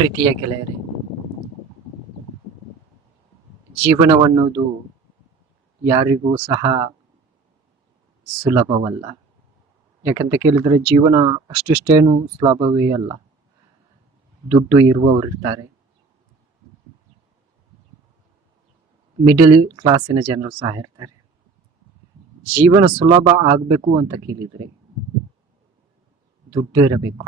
ಪ್ರೀತಿಯ ಗೆಳೆಯರೇ, ಜೀವನವನ್ನುವುದು ಯಾರಿಗೂ ಸಹ ಸುಲಭವಲ್ಲ. ಯಾಕಂತ ಕೇಳಿದರೆ ಜೀವನ ಅಷ್ಟಿಷ್ಟೇನು ಸುಲಭವೇ ಅಲ್ಲ. ದುಡ್ಡು ಇರುವವರು ಇರ್ತಾರೆ, ಮಿಡಲ್ ಕ್ಲಾಸಿನ ಜನರು ಸಹ ಇರ್ತಾರೆ. ಜೀವನ ಸುಲಭ ಆಗಬೇಕು ಅಂತ ಕೇಳಿದರೆ ದುಡ್ಡು ಇರಬೇಕು.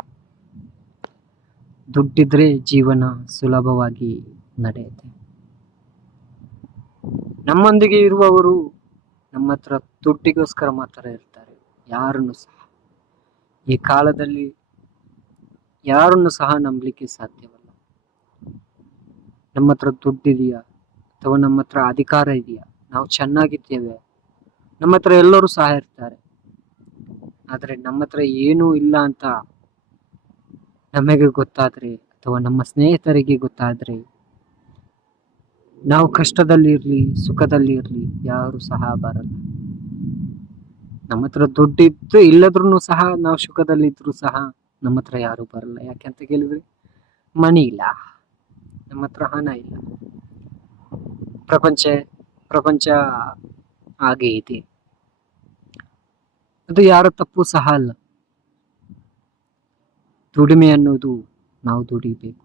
ದುಡ್ಡಿದ್ರೆ ಜೀವನ ಸುಲಭವಾಗಿ ನಡೆಯುತ್ತೆ. ನಮ್ಮೊಂದಿಗೆ ಇರುವವರು ನಮ್ಮ ಹತ್ರ ದುಡ್ಡಿಗೋಸ್ಕರ ಮಾತ್ರ ಇರ್ತಾರೆ. ಯಾರನ್ನು ಸಹ ಈ ಕಾಲದಲ್ಲಿ ಯಾರನ್ನು ಸಹ ನಂಬಲಿಕ್ಕೆ ಸಾಧ್ಯವಲ್ಲ. ನಮ್ಮ ಹತ್ರ ದುಡ್ಡಿದೆಯಾ ಅಥವಾ ನಮ್ಮ ಹತ್ರ ಅಧಿಕಾರ ಇದೆಯಾ, ನಾವು ಚೆನ್ನಾಗಿದ್ದೇವೆ, ನಮ್ಮ ಹತ್ರ ಎಲ್ಲರೂ ಸಹ ಇರ್ತಾರೆ. ಆದರೆ ನಮ್ಮ ಹತ್ರ ಏನೂ ಇಲ್ಲ ಅಂತ ನಮಗೆ ಗೊತ್ತಾದ್ರೆ ಅಥವಾ ನಮ್ಮ ಸ್ನೇಹಿತರಿಗೆ ಗೊತ್ತಾದ್ರೆ, ನಾವು ಕಷ್ಟದಲ್ಲಿ ಇರಲಿ ಸುಖದಲ್ಲಿ ಇರಲಿ ಯಾರು ಸಹ ಬರಲ್ಲ. ನಮ್ಮ ಹತ್ರ ದುಡ್ಡಿದ್ದು ಇಲ್ಲದ್ರೂ ಸಹ ನಾವು ಸುಖದಲ್ಲಿದ್ರೂ ಸಹ ನಮ್ಮ ಹತ್ರ ಯಾರು ಬರಲ್ಲ. ಯಾಕೆಂತ ಕೇಳಿದ್ರೆ ಮನಿ ಇಲ್ಲ, ನಮ್ಮ ಹತ್ರ ಹಣ ಇಲ್ಲ. ಪ್ರಪಂಚ ಹಾಗೆ ಇದೆ. ಅದು ಯಾರ ತಪ್ಪು ಸಹ ಅಲ್ಲ. ದುಡಿಮೆ ಅನ್ನೋದು ನಾವು ದುಡಿಬೇಕು.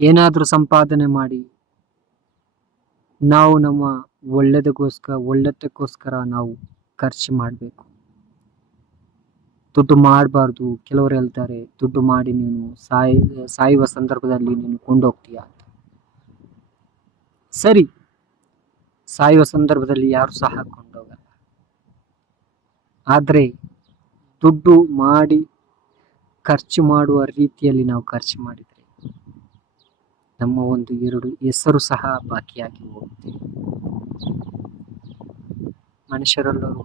ಏನಾದ್ರೂ ಸಂಪಾದನೆ ಮಾಡಿ ನಾವು ನಮ್ಮ ಒಳ್ಳೆದಕ್ಕೋಸ್ಕರ ನಾವು ಖರ್ಚು ಮಾಡಬೇಕು. ದುಡ್ಡು ಮಾಡಬಾರ್ದು. ಕೆಲವರು ಹೇಳ್ತಾರೆ, ದುಡ್ಡು ಮಾಡಿ ನೀನು ಸಾಯುವ ಸಂದರ್ಭದಲ್ಲಿ ನೀನು ಕೊಂಡೋಗ್ತೀಯ ಅಂತ. ಸರಿ, ಸಾಯುವ ಸಂದರ್ಭದಲ್ಲಿ ಯಾರು ಸಹ ಕೊಂಡೋಗಲ್ಲ. ಆದರೆ ದುಡ್ಡು ಮಾಡಿ ಖರ್ಚು ಮಾಡುವ ರೀತಿಯಲ್ಲಿ ನಾವು ಖರ್ಚು ಮಾಡಿದರೆ ನಮ್ಮ 1-2 ಹೆಸರು ಸಹ ಬಾಕಿಯಾಗಿ ಹೋಗುತ್ತೆ. ಮನುಷ್ಯರೆಲ್ಲರೂ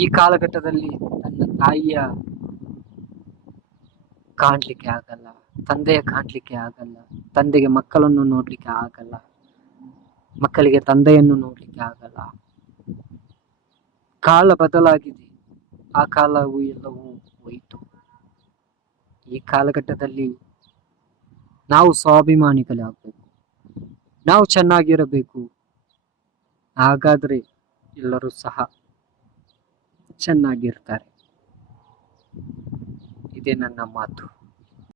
ಈ ಕಾಲಘಟ್ಟದಲ್ಲಿ ತನ್ನ ತಾಯಿಯ ಕಾಣ್ಲಿಕ್ಕೆ ಆಗಲ್ಲ, ತಂದೆಯ ಕಾಣ್ಲಿಕ್ಕೆ ಆಗಲ್ಲ, ತಂದೆಗೆ ಮಕ್ಕಳನ್ನು ನೋಡ್ಲಿಕ್ಕೆ ಆಗಲ್ಲ, ಮಕ್ಕಳಿಗೆ ತಂದೆಯನ್ನು ನೋಡ್ಲಿಕ್ಕೆ ಆಗಲ್ಲ. ಕಾಲ ಬದಲಾಗಿದೆ. ಆ ಕಾಲವು ಎಲ್ಲವೂ ಹೋಯಿತು. ಈ ಕಾಲಘಟ್ಟದಲ್ಲಿ ನಾವು ಸ್ವಾಭಿಮಾನಿಗಳಾಗಬೇಕು, ನಾವು ಚೆನ್ನಾಗಿರಬೇಕು. ಹಾಗಾದ್ರೆ ಎಲ್ಲರೂ ಸಹ ಚೆನ್ನಾಗಿರ್ತಾರೆ. ಇದೇ ನನ್ನ ಮಾತು.